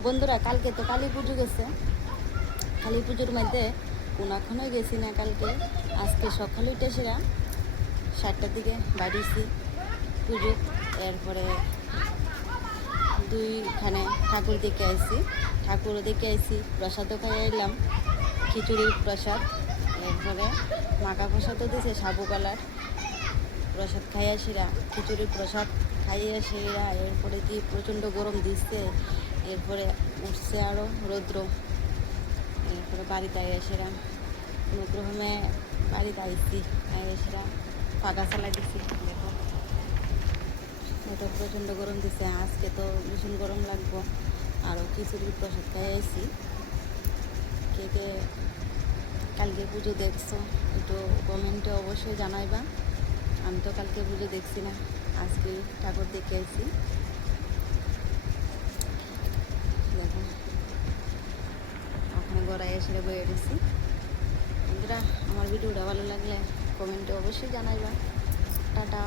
বন্ধুরা কালকে তো কালী পুজো গেছে, কালী পুজোর মধ্যে কোনখানে গেছি না কালকে। আজকে সকালে উঠেছিলাম 7টার দিকে বাড়িছি পুজো, এরপরে দুইখানে ঠাকুর দেখে আইছি, ঠাকুরও দেখে আইছি, প্রসাদও খাই আইলাম, খিচুড়ির প্রসাদ, এরপরে মাখা প্রসাদও দিয়েছে সাবু কালার, প্রসাদ খাই আসিরা, খিচুড়ির প্রসাদ খাইয়ে আসিরা, এরপরে কি প্রচণ্ড গরম দিচ্ছে, এরপরে উঠছে আরও রৌদ্র, এরপরে বাড়িতে আসিরা অনুগ্রহমে বাড়িতে আইসি, এসেরা ফাঁকা চালাই দিচ্ছি। দেখো এটা প্রচণ্ড গরম দিচ্ছে, আজকে তো ভীষণ গরম লাগবো। আরও খিচুড়ির প্রসাদ খাই আইসি। কে কে কালকে পুজো দেখছো একটু কমেন্টে অবশ্যই জানাইবা। আমি তো কালকে পুজো দেখছি না, আজকে ঠাকুর দেখে আইছি। দেখো ওখানে গড়াই এসে বয়ে উঠেছি। বন্ধুরা আমার ভিডিওটা ভালো লাগলে কমেন্টে অবশ্যই জানাইবা। টাটা।